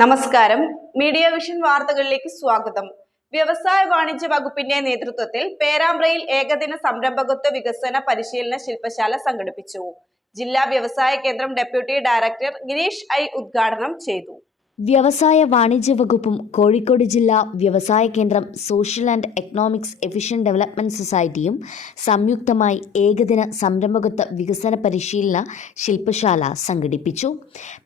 നമസ്കാരം. Media vision വാർത്തകളിലേക്ക് സ്വാഗതം. വ്യവസായ വാണിജ്യ വകുപ്പിന്റെ നേതൃത്വത്തിൽ പേരാമ്പ്രയിൽ ഏകദിന സംരംഭകത്വ വികസന പരിശീലന ശില്പശാല സംഘടിപ്പിച്ചു. ജില്ലാ വ്യവസായ കേന്ദ്രം ഡെപ്യൂട്ടി ഡയറക്ടർ ഗിരീഷ് ഐ ഉദ്ഘാടനം ചെയ്തു. വ്യവസായ വാണിജ്യ വകുപ്പും കോഴിക്കോട് ജില്ലാ വ്യവസായ കേന്ദ്രം social and economics efficient development സൊസൈറ്റിയും സംയുക്തമായി ഏകദിന സംരംഭകത്വ വികസന പരിശീലന ശില്പശാല സംഘടിപ്പിച്ചു.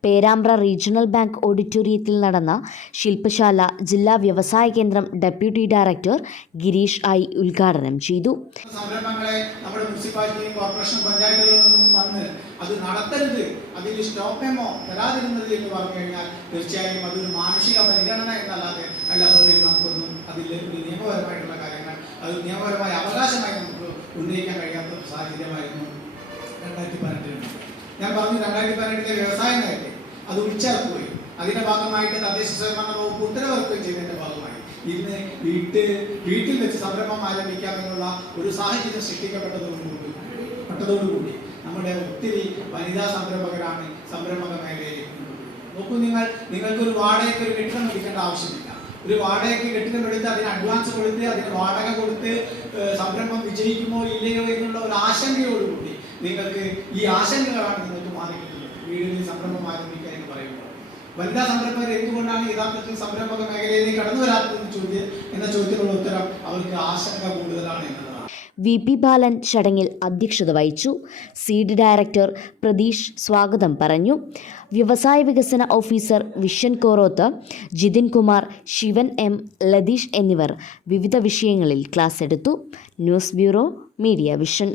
പേരാമ്പ്ര റീജിയണൽ ബാങ്ക് ഓഡിറ്റോറിയത്തിൽ നടന്ന ശില്പശാല ജില്ലാ വ്യവസായ കേന്ദ്രം ഡെപ്യൂട്ടി ഡയറക്ടർ ഗിരീഷ് ഐ ഉദ്ഘാടനം ചെയ്തു. സംരംഭങ്ങളെ നമ്മുടെ മുനിസിപ്പാലിറ്റിയും കോർപ്പറേഷൻ പഞ്ചായത്തുകളിൽ വന്ന് അത് നടത്തരുത്, അതിൽ സ്റ്റോപ്പ് മെമ്മോ തരാതിരുന്നത് എന്ന് പറഞ്ഞു കഴിഞ്ഞാൽ തീർച്ചയായും അതൊരു മാനുഷിക പരിഗണന എന്നല്ലാതെ അല്ലപ്പുറത്തേക്ക് നമുക്കൊന്നും അതിൽ ഒരു നിയമപരമായിട്ടുള്ള കാര്യങ്ങൾ അത് നിയമപരമായ അവകാശമായി നമുക്ക് ഉന്നയിക്കാൻ കഴിയാത്ത ഒരു സാഹചര്യമായിരുന്നു 2018. ഞാൻ പറഞ്ഞു 2018 വ്യവസായ നയത്തെ അത് ഉൾച്ചേർക്കുകയും അതിന്റെ ഭാഗമായിട്ട് തദ്ദേശ സ്വയംഭരണ വകുപ്പ് ഉത്തരവിറക്കുകയും ചെയ്തതിന്റെ ഭാഗമായി ഇന്ന് വീട്ടിൽ വെച്ച് സംരംഭം ആരംഭിക്കാമെന്നുള്ള ഒരു സാഹചര്യം സൃഷ്ടിക്കപ്പെട്ടതോടുകൂടി നമ്മുടെ ഒത്തിരി വനിതാ സംരംഭകരാണ് സംരംഭക മേഖലയിൽ. നോക്കൂ, നിങ്ങൾക്കൊരു വാടകയ്ക്ക് ഒരു കെട്ടിടം എടുക്കേണ്ട ആവശ്യമില്ല. ഒരു വാടകയ്ക്ക് കെട്ടിടം എടുത്ത് അതിന് അഡ്വാൻസ് കൊടുത്ത് അതിന് വാടക കൊടുത്ത് സംരംഭം വിജയിക്കുമോ ഇല്ലയോ എന്നുള്ള ഒരു ആശങ്കയോടുകൂടി നിങ്ങൾക്ക് ഈ ആശങ്കകളാണ് നിങ്ങൾക്ക് മാറിക്കിട്ടുന്നത്. വീടിന് സംരംഭം ആരംഭിക്കുക എന്ന് പറയുമ്പോൾ വനിതാ സംരംഭകർ എന്തുകൊണ്ടാണ് യഥാർത്ഥത്തിൽ സംരംഭക മേഖലയിലേക്ക് കടന്നു വരാത്തതെന്ന് എന്ന ചോദ്യത്തിനുള്ള ഉത്തരം അവർക്ക് ആശങ്ക കൂടുതലാണ് എന്നതാണ്. VP ബാലൻ ചടങ്ങിൽ അധ്യക്ഷത വഹിച്ചു. സീഡ് ഡയറക്ടർ പ്രതീഷ് സ്വാഗതം പറഞ്ഞു. വ്യവസായ വികസന ഓഫീസർ വിഷൻ കോറോത്ത്, ജിതിൻ കുമാർ, ശിവൻ M, ലതീഷ് എന്നിവർ വിവിധ വിഷയങ്ങളിൽ ക്ലാസ് എടുത്തു. News bureau, Media vision.